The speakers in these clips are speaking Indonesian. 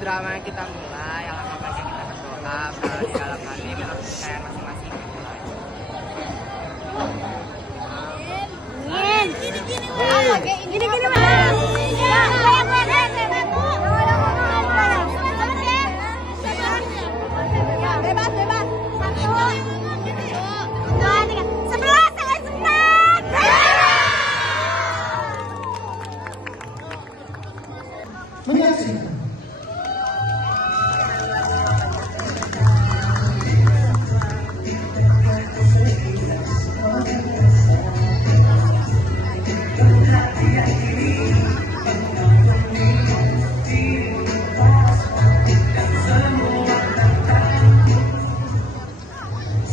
drama yang kita mulai, alangkah baiknya kita berdoa di dalam hati menurut kepercayaan masing-masing. Gini Bang. Bebas. 1, 2, 3. 11 sangat cepat. Menyaksikan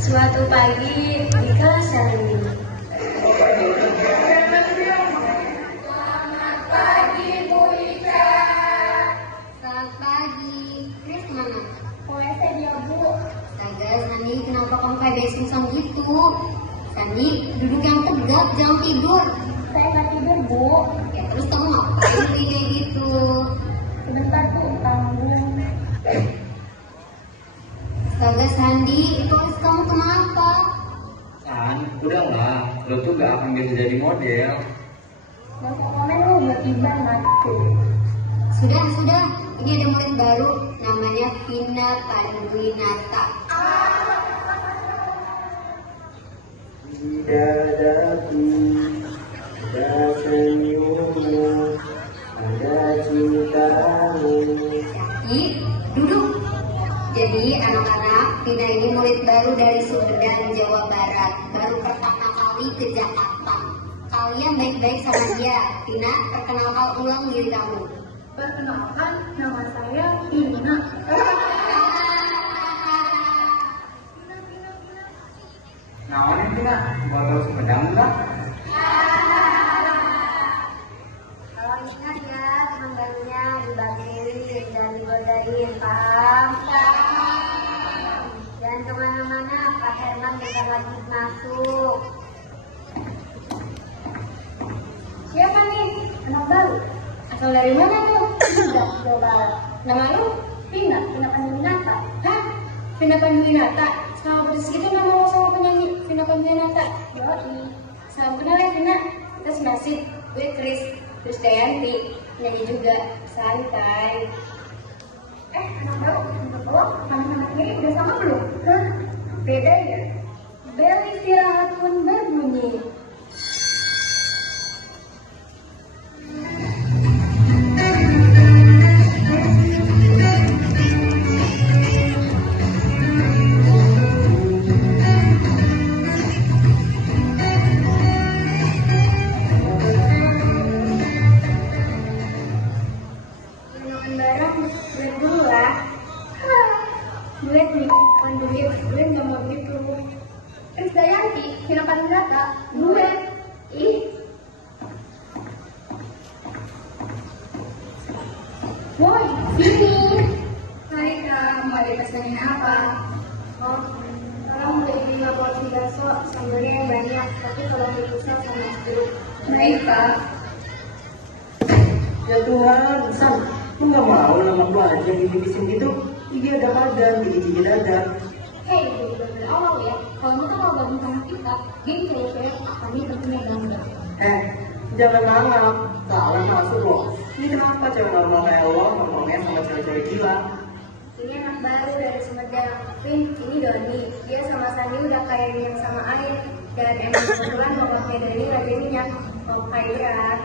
Suatu pagi di kelas ini. Selamat pagi Bu Ica. Selamat pagi. Chris kemana? WC dia Bu. Astaga Sani, kenapa kamu kayak bersungsang gitu? Sani, duduk yang tegak, jangan tidur. Saya nggak tidur Bu. Ya terus kamu ngapain kayak gitu? Sebentar Bu, tanggung. Astaga Sandi, terus kamu kenapa? San, udahlah, lo tuh gak akan bisa jadi model. Gak usah komen lu, tiba-tiba mati. Sudah, ini ada murid baru, namanya Vina Panduwinata. Bidadari, ada senyummu, ada cintamu. Duduk. Jadi anak-anak, Vina ini murid baru dari Sumedang, Jawa Barat. Baru pertama kali ke Jakarta. Kalian baik-baik sama dia. Vina, perkenalkan ulang diri kamu. Perkenalkan, nama saya Vina. Naon itu nak, botol Sumedang enggak? Kalau ingat ya, teman barunya dibantuin dan digodain, paham? Jangan kemana-mana, Pak Herman bentar lagi masuk. Siapa nih? Anak baru? Asal dari mana tuh? Sudah, Jawa Barat. Nama lu? Vina Panduwinata. Hah? Vina Panduwinata? Sama persis gitu nama lo sama penyanyi Vina Panduwinata. Yoi. Salam kenal ya Vina. Kita senasib. Gue Chris Dayanti, nyanyi juga. Santai. Anak baru? Anak-anak ini udah sama belum? Hah? Beda ya? Bel istirahat pun berbunyi. Makan bareng, duit dulu lah. Duit nih, bukan duit, gue gak mau duit lu. Chris Dayanti, Vina Panduwinata, duit. Ih. Woi, sini. Hai Kak, mau dipesenin apa? Oh, tolong beli 5 porsi bakso, sambalnya yang banyak, tapi kalau dipisah sama es jeruk. Baik Kak. Ya Tuhan, San, lu gak mau nama lu aja dibisin gitu? Gigi ada badan, gigi dada. Hei, dari awal ya, kalau kamu mau gabung sama kita, geng cewek kami tentunya bangga. Jangan nangap, salah masuk loh. Ini kenapa cewek normal kayak lo ngomongnya sama cewek-cewek gila? Ini anak baru dari Sumedang. Vin, ini Doni. Dia sama Sandi udah kayak minyak sama air. Dan emang kebetulan bapaknya Doni lagi minyak. Oh, kayak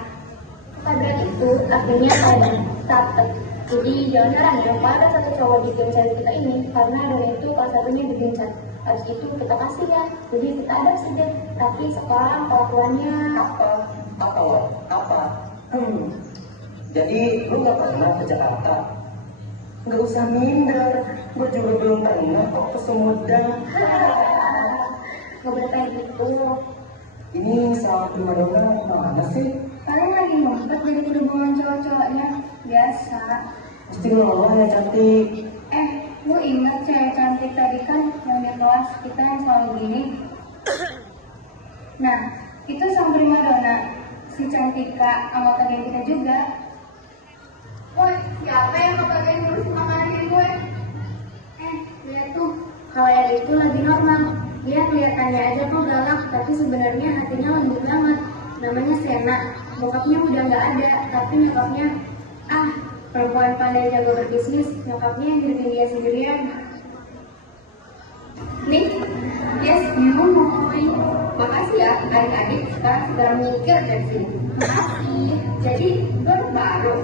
tabrak itu artinya ada tapet. Jadi jangan heran ya, kalau ada satu cowok di geng cewek kita ini, karena Doni itu salah satunya digencat. Habis itu kita kasih ya, jadi kita ada sih deh. Tapi sekarang kelakuannya Apa? Jadi lu gak pernah ke Jakarta? Gak usah minder, gue juga belum pernah kok ke Sumedang. nggak boleh kayak gitu. Ini saat primadona mana sih? Kalian lagi ngumpet dari hubungan cowok-cowoknya. Biasa. Mesti ngomong ya cantik. Lu inget cewek cantik tadi kan yang di kelas kita yang selalu gini? Nah, itu sang primadona, si Cantika, anggota geng kita juga. Woi, Siapa yang kepake ngurus makanan gue? Lihat tuh, kalau itu lebih normal. Dia kelihatannya aja kok galak, tapi sebenarnya hatinya lembut banget. Namanya Sena. Bokapnya udah nggak ada, tapi nyokapnya, perempuan pandai jago berbisnis, nyokapnya yang hidupin dia sendirian. Nih, yes, momoy. Makasih ya, adik-adik sekarang sudah mikir dari sini. Makasih. Jadi, baru.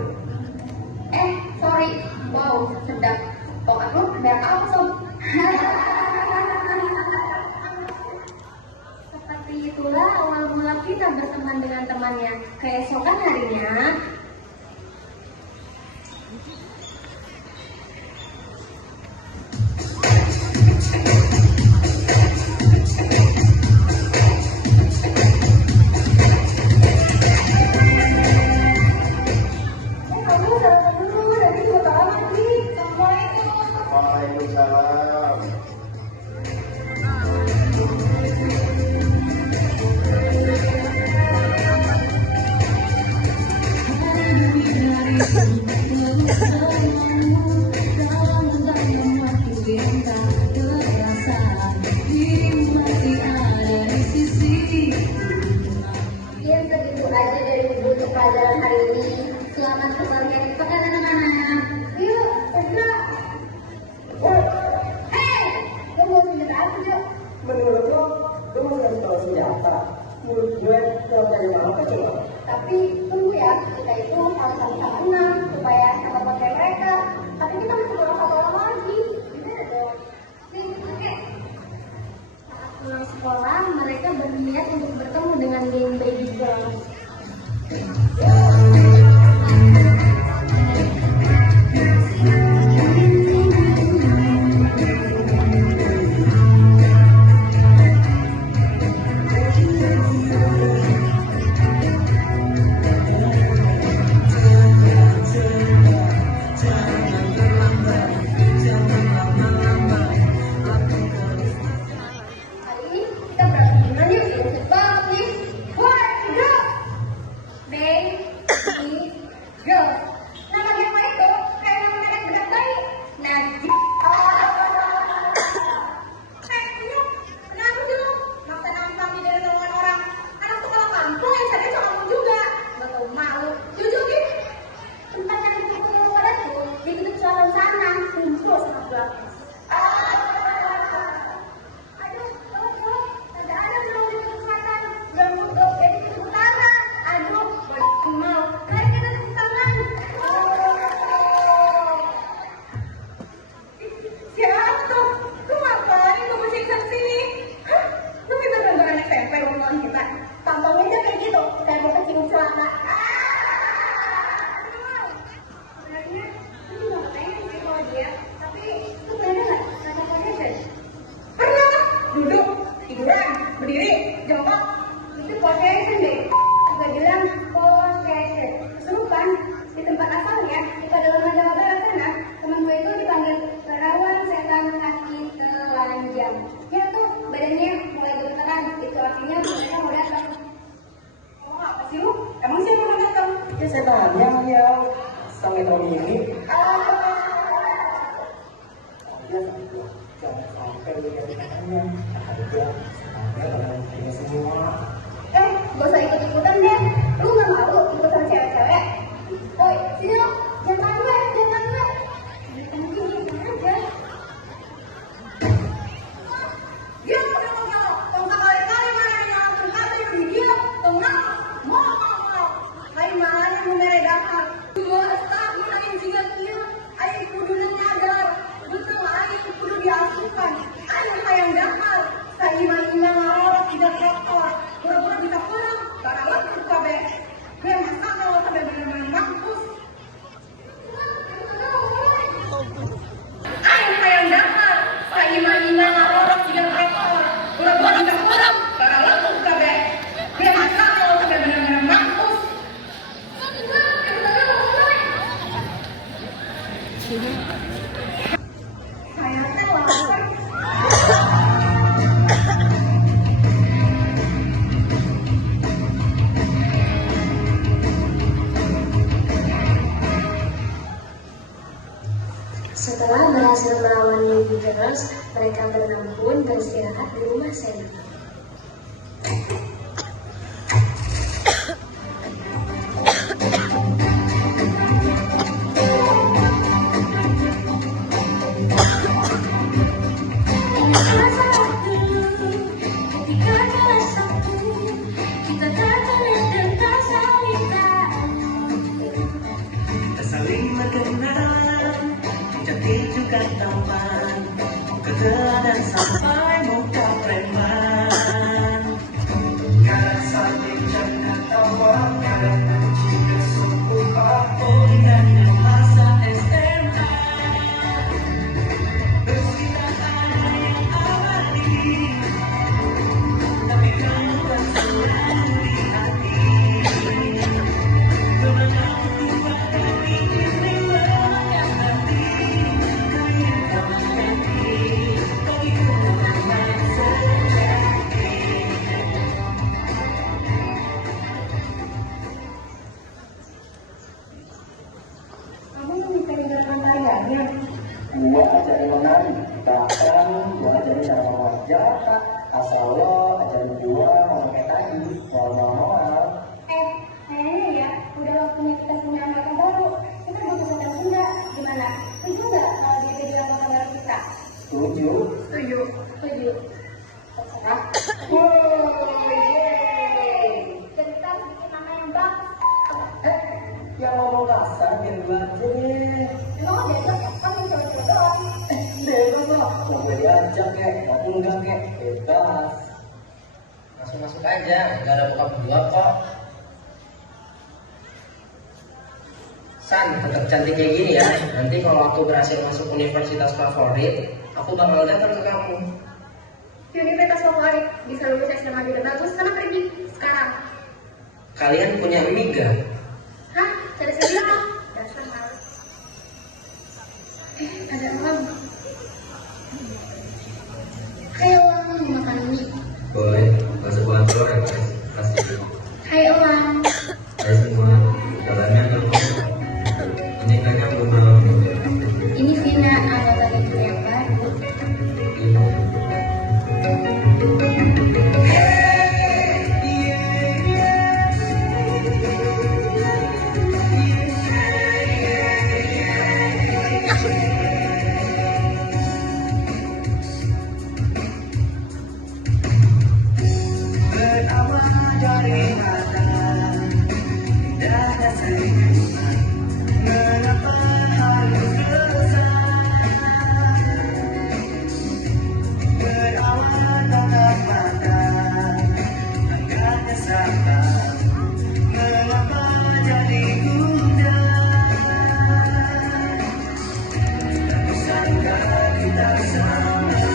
Sorry. Wow, sedap. Pokok lu biar apa, Sob? Seperti itulah awal mula kita berteman dengan temannya. Keesokan harinya, Kamu sarapan dulu, nanti juga lama nih. Assalamualaikum. Waalaikumsalam. Diam begitu aja dari buku pelajaran hari ini. Selamat kembali pekan anak-anak. Yuk, segera. Lo mau senjata apa, Jo? Menurut lo mau kasih tahu senjata? Menurut gue, mau dari mana apa coba? Tapi tunggu ya, kita itu harus sama menang supaya sama pakai mereka. Tapi kita masih kurang satu orang lagi. Gimana dong? Nih, oke. Saat pulang sekolah, mereka berniat untuk bertemu dengan geng baby girls. Kali ini kita berangkat gimana yuk? Ribet banget nih. One, go! Baby girls. Nama geng gue itu kayak nama merek bedak bayi. Najib. Punya, kenapa dulu? Maksa nampaknya dari omongan orang. Anak sekolah kampung yang sadar sama kamu juga. Gak tau malu. Jujur nih. Tempat yang ketemu pada tuh di pintu selatan sana. Kumpul sama belakang. Aduh, ada belum di pintu selatan. Belum tutup, jadi pintu utara. Aduh, mau. Mari kita tepuk tangan. Siapa tuh? Lu ngapain lu masih ke sini? Hah? Lu minta gambaran SMP rumah kita? Tampangnya aja kayak gitu, kayak mau kecil celana. Sebenarnya, lu juga gak pengen sih kalau dia. Tapi, lu pernah gak kata foundation? Pernah! Duduk, tiduran, berdiri, jongkok. Itu foundation deh. Gue bilang foundation. Kesurupan, di tempat asalnya, di pedalaman Jawa Barat sana, teman gue itu dipanggil perawan setan kaki telanjang. Ya tuh, badannya mulai gemeteran. Itu artinya mereka mau datang. Oh, apa sih lu? Emang siapa mau datang? Ya saya tanya ya, sampai tahun ini. Jangan sampai lu jadi katanya. Ada, ada ini semua. Gak usah ikut-ikutan deh. Lu gak malu ikut sama cewek-cewek? Woi, sini lo. Jangan gue. Mungkin gitu aja. Dia udah ngomong. Tunggu kali-kali mana yang ngelakuin kata yang di dia. Tengah. Mau. Hai mana yang mereka dakar. Dua estaf main juga kia. Ayo kudu nyadar. Betul ayo kudu diasuhkan. Ayo hayang dakar. Saya iman-iman ngarok tidak kotor. Pura-pura bisa pulang. Karena lo suka be. Gue masa kalau sampai bener-bener mampus. Ayo hayang dakar. Saya iman-iman ngarok tidak kotor. Pura-pura bisa pulang. Karena lo suka be. Gue masa kalau sampai bener-bener mampus. Saya teh lapar. mereka berenam pun beristirahat di rumah Selina. Saling mengenal, jadi juga teman, ketelan sampai muka preman. Karena saling jangan tawar, karena jika sungguh apapun dan masa SMA, bersita ada yang abadi, tapi kamu kan selalu di hati. Kamu bisa dengarkan tariannya? Gua ajarin menari, bahkan gua ajarin cara mewajah, asal lo ajarin gua ngomong kayak tadi, normal-normal. Kayaknya ya, udah waktunya kita punya anak yang baru. Kita butuh setan Sunda. Gimana? Setuju nggak kalau dia jadi anggota baru kita? Setuju? Setuju. Setuju. Terserah. Cerita bikin nama yang bagus. Yang ngomong kasar biar gua aja deh. Emang bebas ya? Kamu coba-coba doang. Bebas lah, mau gue diajak kek, maupun enggak kek, bebas. Masuk-masuk aja, nggak ada buka berdua kok. San, tetap cantik kayak gini ya. Nanti kalau aku berhasil masuk universitas favorit, aku bakal datang ke kamu. Universitas favorit bisa lulus SMA tidak bagus, sana pergi sekarang. Kalian punya mie gak? Hah? Cari sendiri lah. Dasar malas. Ada uang. Hai uang, mau makan mie. Boleh, masuk bulan telur ya guys, pasti. Hai uang. Hai semua, jalannya dong. Ini kayaknya belum berapa minggu. Ini Vina, anggota itu yang baru. Ini Berawal dari mana, indahnya seriusan, mengapa harus resah? Berawal tatap mata, agaknya sabar, mengapa jadi gundah? Tak kusangka kita sama.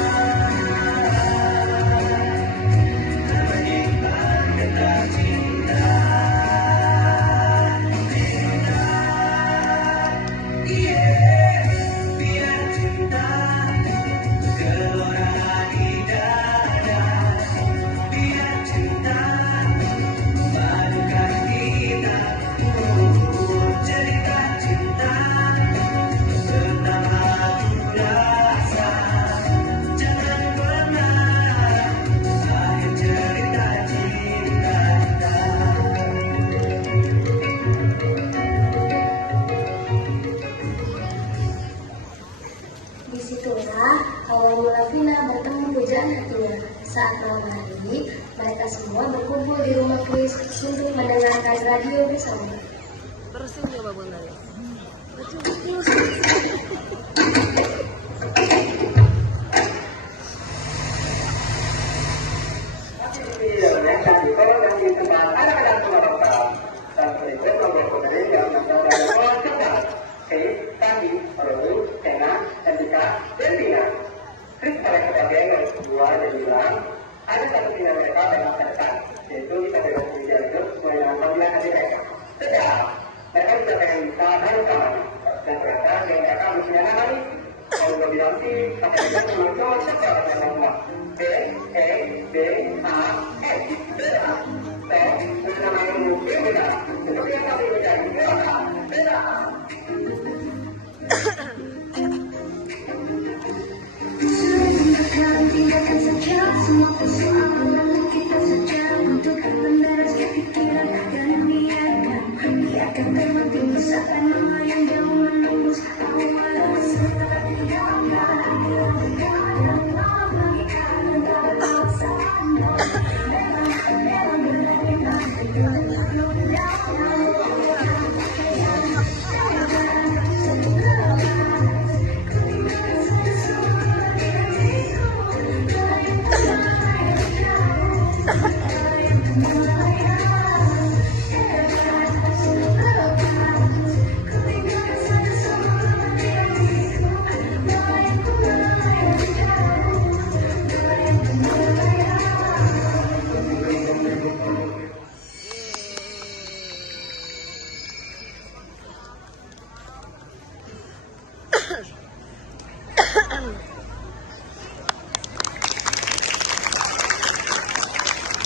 Disitulah awal mula Vina bertemu pujaan hatinya. Saat malam hari, mereka semua berkumpul di rumah Chris untuk mendengarkan radio bersama. Chris pada kebagian yang kedua dan bilang ada satu pilihan mereka dalam masa depan, yaitu kita bebas media itu sesuai dengan panggilan hati mereka. Sedang mereka bisa pengen bisa harus kamarnya, dan ternyata yang mereka mestinya hari kalau lebih nanti akan bisa muncul siapa yang semua B E B A S beda. So nama yang mungkin beda, seperti yang kami mencari beda. tinggalkan saja semua persoalan lalu kita saja untuk membereskan pikiran dan biarkan termati perasaan yang jauh menembus awal setelah tinggalkan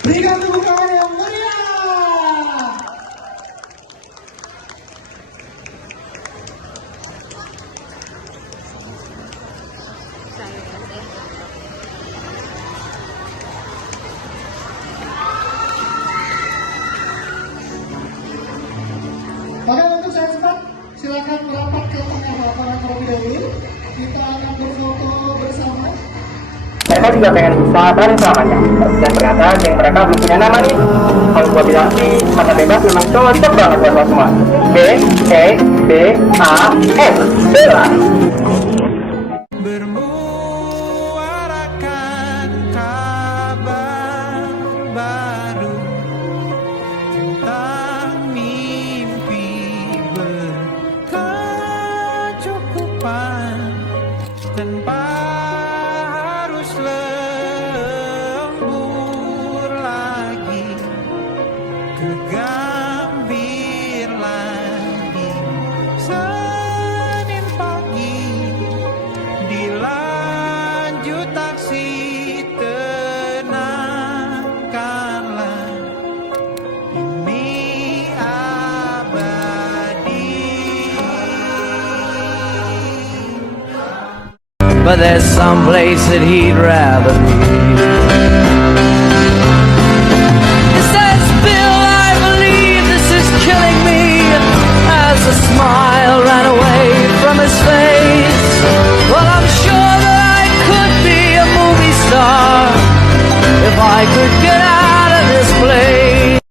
Berikan tepuk tangan yang meriah. Maka untuk saya cepat, silakan merapat ke tengah lapangan terlebih dahulu. Kita akan berfoto bersama. Mereka juga pengen bisa bareng selamanya. Dan ternyata geng mereka belum punya nama nih. Kalau gua bilang sih, mata bebas memang cocok banget buat lo semua. B-E-B-A-S. Bella. Bermuarakan kabar baru tentang mimpi berkecukupan tanpa harus lembur lagi, kegambir lagi. Senin pagi dilanjut taksi, tenangkanlah ini abadi. But there's some place that he'd rather be.